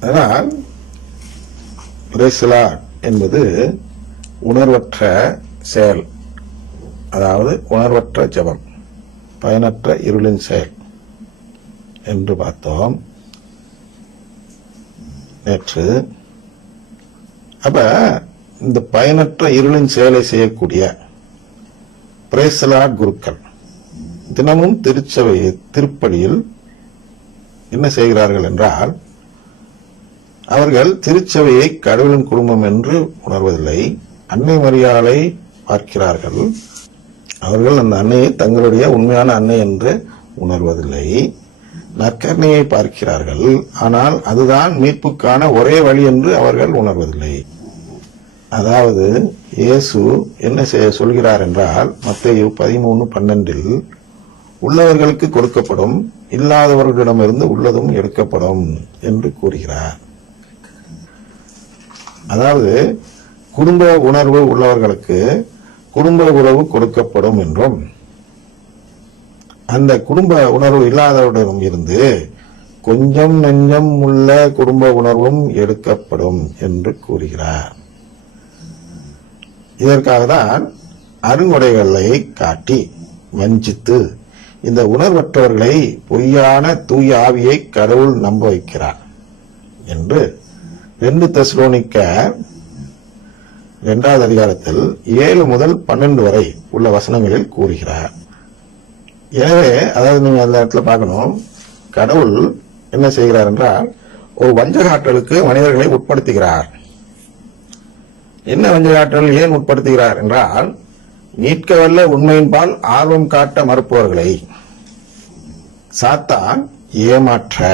அதனால் பிரேசலா என்பது உணர்வற்ற செயல். அதாவது உணர்வற்ற ஜெபம் பயனற்ற இருளின் செயல் என்று பார்த்தோம். நேற்று அப்ப இந்த பயனற்ற இருளின் செயலை செய்யக்கூடிய பிரேசலா குருக்கள் தினமும் திருச்சபை திருப்படியில் என்ன செய்கிறார்கள் என்றால் அவர்கள் திருச்சபையை கடவுளின் குடும்பம் என்று உணர்வதில்லை. அன்னை மரியாதை பார்க்கிறார்கள். அவர்கள் அந்த அன்னையை தங்களுடைய உண்மையான அன்னை என்று உணர்வதில்லை. நற்கருணையை பார்க்கிறார்கள். ஆனால் அதுதான் மீட்புக்கான ஒரே வழி என்று அவர்கள் உணர்வதில்லை. அதாவது இயேசு என்ன செய்ய சொல்கிறார் என்றால் மத்தேயு பதிமூணு பன்னெண்டில் உள்ளவர்களுக்கு கொடுக்கப்படும் இல்லாதவர்களிடமிருந்து உள்ளதும் எடுக்கப்படும் என்று கூறுகிறார். அதாவது குடும்ப உணர்வு உள்ளவர்களுக்கு குடும்ப உறவு கொடுக்கப்படும் என்றும் அந்த குடும்ப உணர்வு இல்லாதவரிடம் இருந்து கொஞ்சம் நெஞ்சம் உள்ள குடும்ப உணர்வும் எடுக்கப்படும் என்று கூறுகிறார். இதற்காக தான் அருங்குடைகளை காட்டி வஞ்சித்து இந்த உணர்வற்றவர்களை பொய்யான தூய ஆவியை கடவுள் நம்ப வைக்கிறார் என்று ரெண்டு தெஸ்லோனிக்க இரண்டாவது அதிகாரத்தில் ஏழு முதல் பன்னெண்டு வரை உள்ள வசனங்களில் கூறுகிறார். எனவே அதாவது நீங்க அந்த இடத்துல பார்க்கணும். கடவுள் என்ன செய்கிறார் என்றால் ஒரு வஞ்சகாற்றலுக்கு மனிதர்களை உட்படுத்துகிறார். என்ன வஞ்சகாற்றல் ஏன் உட்படுத்துகிறார் என்றால் மீட்க வல்ல உண்மையின்பால் ஆர்வம் காட்ட மறுப்பவர்களை சாத்தான் ஏமாற்ற.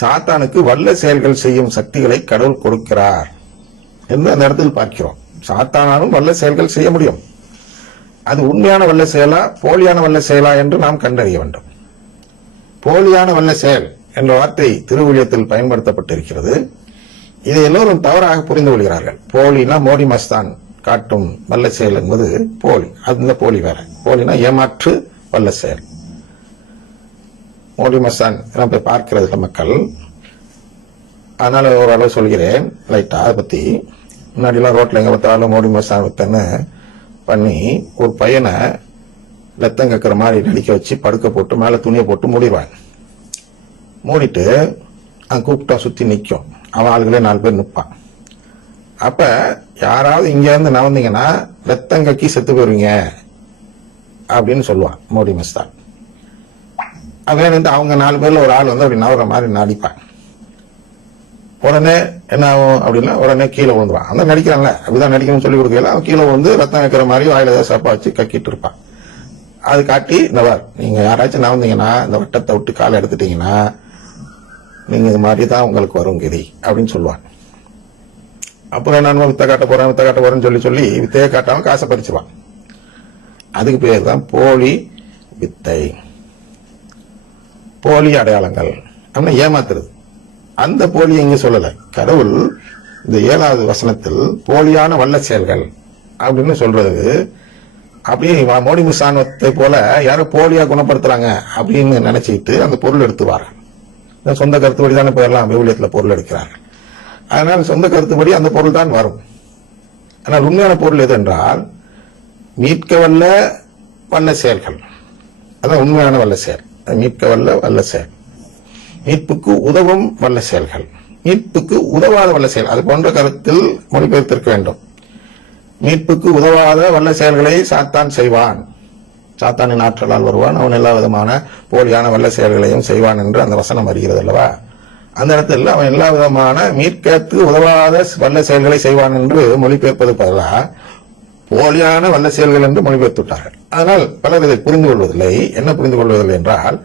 சாத்தானுக்கு வல்ல செயல்கள் செய்யும் சக்திகளை கடவுள் கொடுக்கிறார் என்று அந்த இடத்தில் பார்க்கிறோம். சாத்தானாலும் வல்ல செயல்கள் செய்ய முடியும். அது உண்மையான வல்ல செயலா போலியான வல்ல செயலா என்று நாம் கண்டறிய வேண்டும். போலியான வல்ல செயல் என்ற வார்த்தை திருவிழியத்தில் பயன்படுத்தப்பட்டிருக்கிறது. இதை எல்லோரும் தவறாக புரிந்து கொள்கிறார்கள். போலினா மோடி மஸ்தான் காட்டும் வல்ல செயல் என்பது போலி. அந்த போலி வேற. போலினா ஏமாற்று வல்ல செயல். மோடி மஸ்தான் எல்லாம் போய் பார்க்கிறது மக்கள். அதனால ஓரளவு சொல்கிறேன். லைட்டா அதை பத்தி. முன்னாடிலாம் ரோட்ல எங்க பார்த்தாலும் மோடி மஸ்தான் வித்தன்னு பண்ணி ஒரு பையனை லத்தம் கக்கிற மாதிரி நடிக்க வச்சு படுக்க போட்டு மேல துணியை போட்டு மூடிடுவாங்க மூடிட்டு அங்க கூப்பிட்டா சுத்தி நிற்கும் அவன் ஆளுகளே நாலு பேர் நிற்பான் அப்ப யாராவது இங்க இருந்து நவந்தீங்கன்னா ரத்தம் கக்கி செத்து போயிருவீங்க அப்படின்னு சொல்லுவான் மோடி மஸ்தான் அவன் வந்து அவங்க நாலு பேர்ல ஒரு ஆள் வந்து அப்படி நவர மாதிரி நடிப்பான் உடனே என்ன ஆகும் அப்படின்னா உடனே கீழே விழுந்துருவான் அந்த நடிக்கிறான்ல அப்படிதான் நடிக்கணும்னு சொல்லி கொடுக்கல அவன் கீழே வந்து ரத்தம் வைக்கிற மாதிரி வாயில ஏதாவது சப்பா வச்சு கக்கிட்டு இருப்பான். அது காட்டி இந்த நீங்கள் நீங்க யாராச்சும் நவந்தீங்கன்னா இந்த வட்டத்தை விட்டு காலை எடுத்துட்டீங்கன்னா நீங்க இது மாதிரி தான் உங்களுக்கு வரும் கதி அப்படின்னு சொல்லுவான் அப்புறம் நான் வித்த காட்ட போகிறேன் வித்த காட்ட போறேன்னு சொல்லி சொல்லி வித்தையை காட்டாம காசை பறிச்சுவான் அதுக்கு பேர் தான் போலி வித்தை. போலி அடையாளங்கள். அப்படின்னா ஏமாத்துறது. அந்த போலி இங்க சொல்லல. கடவுள் இந்த ஏழாவது வசனத்தில் போலியான வல்ல செயல்கள் அப்படின்னு சொல்றது. அப்படியே மோடி முசானத்தை போல யாரோ போலியா குணப்படுத்துறாங்க அப்படின்னு நினைச்சிட்டு அந்த பொருள் எடுத்துவார்கள் இந்த சொந்த கருத்துப்படி தானே போயிடலாம் எல்லாம் பொருள் எடுக்கிறார்கள் அதனால சொந்த கருத்துப்படி அந்த பொருள் தான் வரும். ஆனால் உண்மையான பொருள் எது என்றால் மீட்க வல்ல வல்ல செயல்கள். அதான் உண்மையான வல்ல செயல். மீட்க வல்ல வல்ல செயல். மீட்புக்கு உதவும் வல்ல செயல்கள். மீட்புக்கு உதவாத வல்ல செயல். அது போன்ற கருத்தில் மொழிபெயர்த்திருக்க வேண்டும். மீட்புக்கு உதவாத வல்ல செயல்களை சாத்தான் செய்வான். சாத்தானின் ஆற்றலால் வருவான். அவன் எல்லா விதமான போலியான வல்ல செயல்களையும் செய்வான் என்று அந்த வசனம் வருகிறது அல்லவா அந்த இடத்துல அவன் எல்லா விதமான மீட்கத்து உதவாத வல்ல செயல்களை செய்வான் என்று மொழிபெயர்ப்பது பதிலாக போலியான வல்ல செயல்கள் என்று மொழிபெயர்த்துட்டார்கள் அதனால் பலர் இதை புரிந்து கொள்வதில்லை. என்ன புரிந்து கொள்வதில்லை என்றால்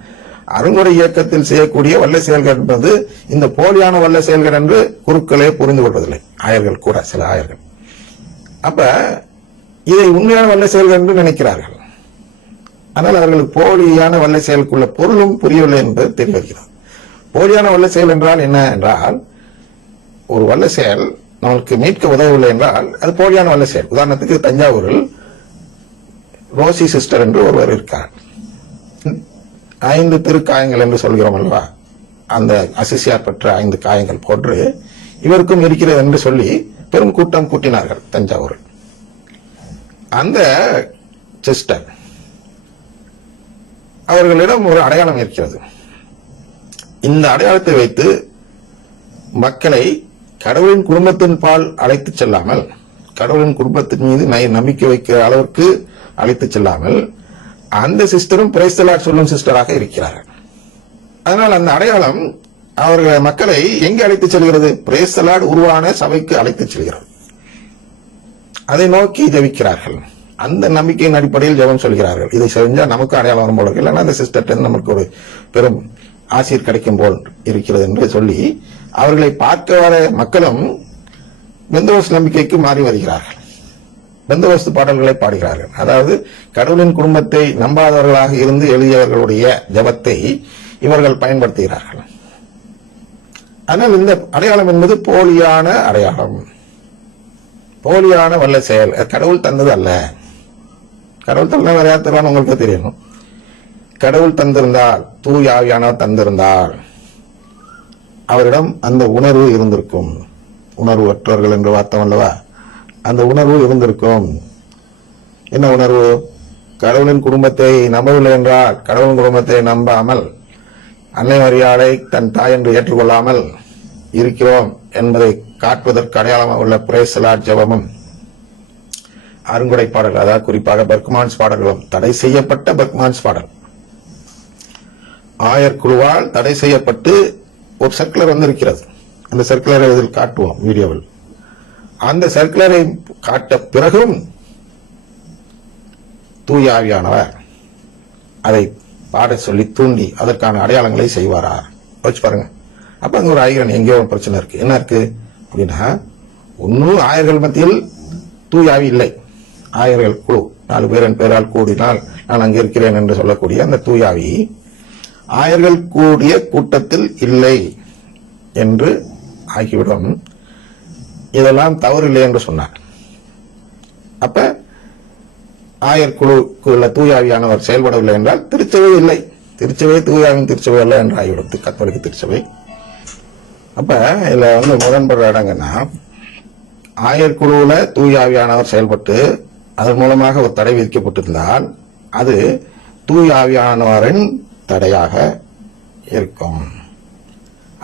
அருங்குறை இயக்கத்தில் செய்யக்கூடிய வல்ல செயல்கள் என்பது இந்த போலியான வல்ல செயல்கள் என்று குருக்களே புரிந்து கொள்வதில்லை. ஆயர்கள் கூட சில ஆயர்கள். அப்ப இதை உண்மையான வல்ல செயல்கள் என்று நினைக்கிறார்கள். ஆனால் அவர்களுக்கு போலியான வல்ல செயலுக்குள்ள பொருளும் புரியவில்லை என்பது தெரிய வருகிறது போலியான வல்ல செயல் என்றால் என்ன என்றால் ஒரு வல்ல செயல் நமக்கு மீட்க உதவவில்லை என்றால் அது போலியான வல்ல செயல். உதாரணத்துக்கு தஞ்சாவூரில் ரோசி சிஸ்டர் என்று ஒருவர் இருக்கார். ஐந்து திருக்காயங்கள் என்று சொல்கிறோம் அல்லவா? அந்த அசிசியார் பெற்ற ஐந்து காயங்கள் போன்று இவருக்கும் இருக்கிறது என்று சொல்லி பெரும் கூட்டம் கூட்டினார்கள் தஞ்சாவூரில். அந்த சிஸ்டர் அவர்களிடம் ஒரு அடையாளம் இருக்கிறது. இந்த அடையாளத்தை வைத்து மக்களை கடவுளின் குடும்பத்தின் பால் அழைத்து செல்லாமல் கடவுளின் குடும்பத்தின் மீது நம்பிக்கை வைக்கிற அளவுக்கு அழைத்து செல்லாமல் அந்த சிஸ்டரும் பிரைஸ்தலாட் சொல்லும் சிஸ்டராக இருக்கிறார்கள் அதனால் அந்த அடையாளம் அவர்கள் மக்களை எங்கே அழைத்துச் செல்கிறது? பிரேசலாட் உருவான சபைக்கு அழைத்துச் செல்கிறது அதை நோக்கி ஜெபிக்கிறார்கள். அந்த நம்பிக்கையின் அடிப்படையில் ஜெபம் சொல்கிறார்கள். இதை செஞ்சா நமக்கு அடையாளம் வரும் போல இருக்கு. இல்லைன்னா அந்த சிஸ்டர் நமக்கு ஒரு பெரும் ஆசீர் கிடைக்கும் போல் இருக்கிறது என்று சொல்லி அவர்களை பார்க்க வர மக்களும் பெந்தோஸ் நம்பிக்கைக்கு மாறி வருகிறார்கள். பெந்தவஸ்து பாடல்களை பாடுகிறார்கள். அதாவது கடவுளின் குடும்பத்தை நம்பாதவர்களாக இருந்து எழுதியவர்களுடைய ஜெபத்தை இவர்கள் பயன்படுத்துகிறார்கள். ஆனால் இந்த அடையாளம் என்பது போலியான அடையாளம். போலியான வல்ல செயல். அது கடவுள் தந்தது அல்ல. கடவுள் தந்தது வேற யார் உங்களுக்கு தெரியணும் கடவுள் தந்திருந்தால் தூய் தந்திருந்தால் அவரிடம் அந்த உணர்வு இருந்திருக்கும். உணர்வு அற்றவர்கள் என்று வார்த்தம் அல்லவா? அந்த உணர்வு இருந்திருக்கும். என்ன உணர்வு? கடவுளின் குடும்பத்தை நம்பவில்லை என்றால் கடவுளின் குடும்பத்தை நம்பாமல் அன்னை மரியாதை தன் தாய் என்று ஏற்றுக்கொள்ளாமல் இருக்கிறோம் என்பதை காட்டுவதற்கு அடையாளமாக உள்ள பிரேசலாட் ஜெபமும் அருங்குடை பாடல் அதாவது குறிப்பாக பர்க்மான்ஸ் பாடல்களும் தடை செய்யப்பட்ட பர்க்மான்ஸ் பாடல். ஆயர் குழுவால் தடை செய்யப்பட்டு ஒரு சர்க்குலர் வந்திருக்கிறது. அந்த சர்க்குலரை இதில் காட்டுவோம் வீடியோவில். அந்த சர்க்குலரை காட்ட பிறகும் தூய ஆவியானவர் அதை பாட சொல்லி தூண்டி அதற்கான அடையாளங்களை செய்வாரா? வச்சு பாருங்க. அப்ப அங்க ஒரு ஆயிரன் எங்கேயோ ஒரு பிரச்சனை இருக்கு. என்ன இருக்கு? அப்படின்னா ஒன்னும் ஆயர்கள் மத்தியில் தூயாவி இல்லை. ஆயர்கள் குழு. நாலு பேரின் பேரால் கூடினால் நான் அங்கே இருக்கிறேன் என்று சொல்லக்கூடிய அந்த தூயாவி ஆயர்கள் கூடிய கூட்டத்தில் இல்லை என்று ஆகிவிடும். இதெல்லாம் தவறு இல்லை என்று சொன்னார். அப்ப ஆயர் குழுக்குள்ள தூயாவியானவர் செயல்படவில்லை என்றால் திருச்சபை இல்லை. திருச்சபை தூயாவின் திருச்சபை அல்ல என்று ஆகிவிடும். கத்தோலிக்க திருச்சபை. அப்ப இதுல வந்து முரண்படுற இடங்கன்னா ஆயர் குழுவுல தூயாவியானவர் செயல்பட்டு அதன் மூலமாக ஒரு தடை விதிக்கப்பட்டிருந்தால் அது தூயாவியானவரின் தடையாக இருக்கும்.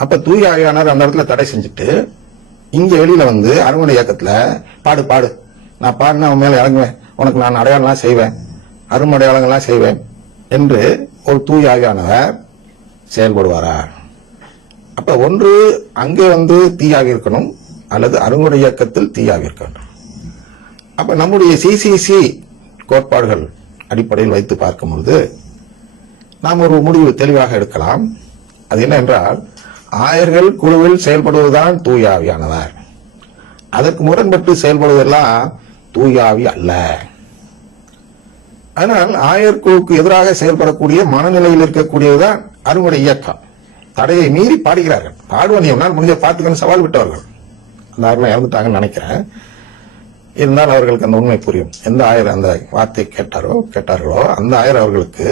அப்ப தூய ஆவியானவர் அந்த இடத்துல தடை செஞ்சுட்டு இங்க வெளியில வந்து அருமனை இயக்கத்துல பாடு பாடு. நான் பாடினா உன் மேல இறங்குவேன். உனக்கு நான் அடையாளம்லாம் செய்வேன். அருமடையாளங்கள்லாம் செய்வேன் என்று ஒரு தூய ஆவியானவர் செயல்படுவாரா? அப்ப ஒன்று அங்கே வந்து தீயாக இருக்கணும் அல்லது அருங்குடை இயக்கத்தில் தீயாக இருக்கணும். அப்ப நம்முடைய சிசிசி கோட்பாடுகள் அடிப்படையில் வைத்து பார்க்கும் பொழுது நாம் ஒரு முடிவு தெளிவாக எடுக்கலாம். அது என்ன என்றால் ஆயர்கள் குழுவில் செயல்படுவதுதான் தூயாவியானவர். அதற்கு முரண்பட்டு செயல்படுவதெல்லாம் தூயாவி அல்ல. ஆனால் ஆயர் குழுவுக்கு எதிராக செயல்படக்கூடிய மனநிலையில் இருக்கக்கூடியதுதான் அறுவடை இயக்கம். தடையை மீறி பாடுகிறார்கள். பாடுவன் எவனால் முடிஞ்ச பார்த்துக்கன்னு சவால் விட்டவர்கள். அந்த ஆறுலாம் இறந்துட்டாங்கன்னு நினைக்கிறேன். இருந்தால் அவர்களுக்கு அந்த உண்மை புரியும். எந்த ஆயர் அந்த வார்த்தை கேட்டாரோ கேட்டார்களோ அந்த ஆயர் அவர்களுக்கு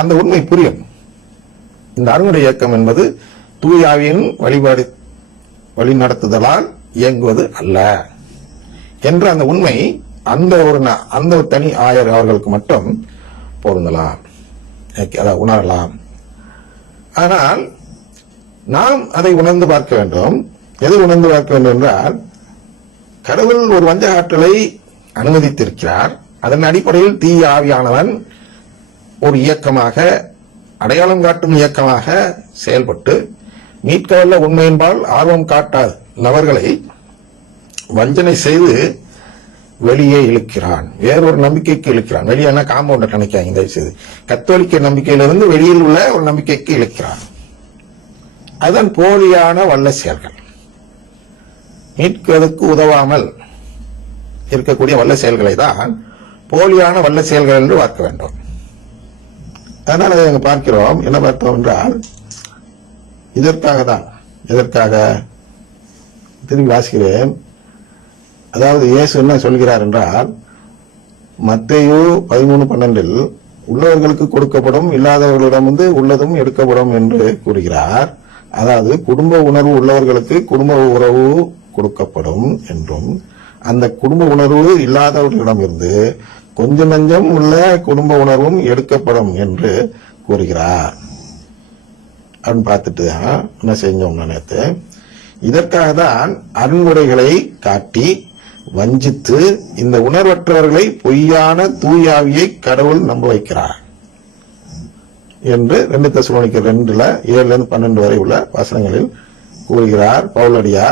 அந்த உண்மை புரியும். இந்த அறுவடை இயக்கம் என்பது தூயாவின் வழிபாடு வழிநடத்துதலால் இயங்குவது அல்ல. என்ற அந்த உண்மை அந்த ஒரு அந்த ஒரு தனி ஆயர் அவர்களுக்கு மட்டும் பொருந்தலாம். அதாவது உணரலாம். ஆனால் நாம் அதை உணர்ந்து பார்க்க வேண்டும். எதை உணர்ந்து பார்க்க வேண்டும் என்றால் கடவுள் ஒரு வஞ்ச ஆற்றலை அனுமதித்திருக்கிறார். அதன் அடிப்படையில் தீய ஆவியானவன் ஒரு இயக்கமாக அடையாளம் காட்டும் இயக்கமாக செயல்பட்டு மீட்கவல்ல உண்மையின்பால் ஆர்வம் காட்டா நபர்களை வஞ்சனை செய்து வெளியே இழுக்கிறான். வேறொரு நம்பிக்கைக்கு இழுக்கிறான். வெளியேனா காம்பவுண்டர் நினைக்காங்க தயவு செய்து. கத்தோலிக்க நம்பிக்கையிலிருந்து வெளியில் உள்ள ஒரு நம்பிக்கைக்கு இழுக்கிறான். அதன் போலியான வல்ல செயல்கள். மீட்பதற்கு உதவாமல் இருக்கக்கூடிய வல்ல செயல்களை தான் போலியான வல்ல செயல்கள் என்று பார்க்க வேண்டும். அதனால நாங்கள் பார்க்கிறோம். என்ன பார்த்தோம் என்றால் இதற்காக தான் எதற்காக? திரும்பி வாசிக்கிறேன். அதாவது இயேசு என்ன சொல்கிறார் என்றால் மத்தையு பதிமூணு பன்னெண்டில் உள்ளவர்களுக்கு கொடுக்கப்படும் இல்லாதவர்களிடம் வந்து உள்ளதும் எடுக்கப்படும் என்று கூறுகிறார். அதாவது குடும்ப உணர்வு உள்ளவர்களுக்கு குடும்ப உறவு கொடுக்கப்படும் என்றும் அந்த குடும்ப உணர்வு இல்லாதவர்களிடம் இருந்து கொஞ்சம் நஞ்சம் உள்ள குடும்ப உணர்வும் எடுக்கப்படும் என்று கூறுகிறார். அப்படின்னு பார்த்துட்டு தான் என்ன செஞ்சோம் நேற்று இதற்காக தான் அருண்முறைகளை காட்டி வஞ்சித்து இந்த உணர்வற்றவர்களை பொய்யான தூயாவியை கடவுள் நம்ப வைக்கிறார் என்று ரெண்டு தசுவனிக்கு ரெண்டுல ஏழுல இருந்து பன்னெண்டு வரை உள்ள வசனங்களில் கூறுகிறார் பவுலடியார்.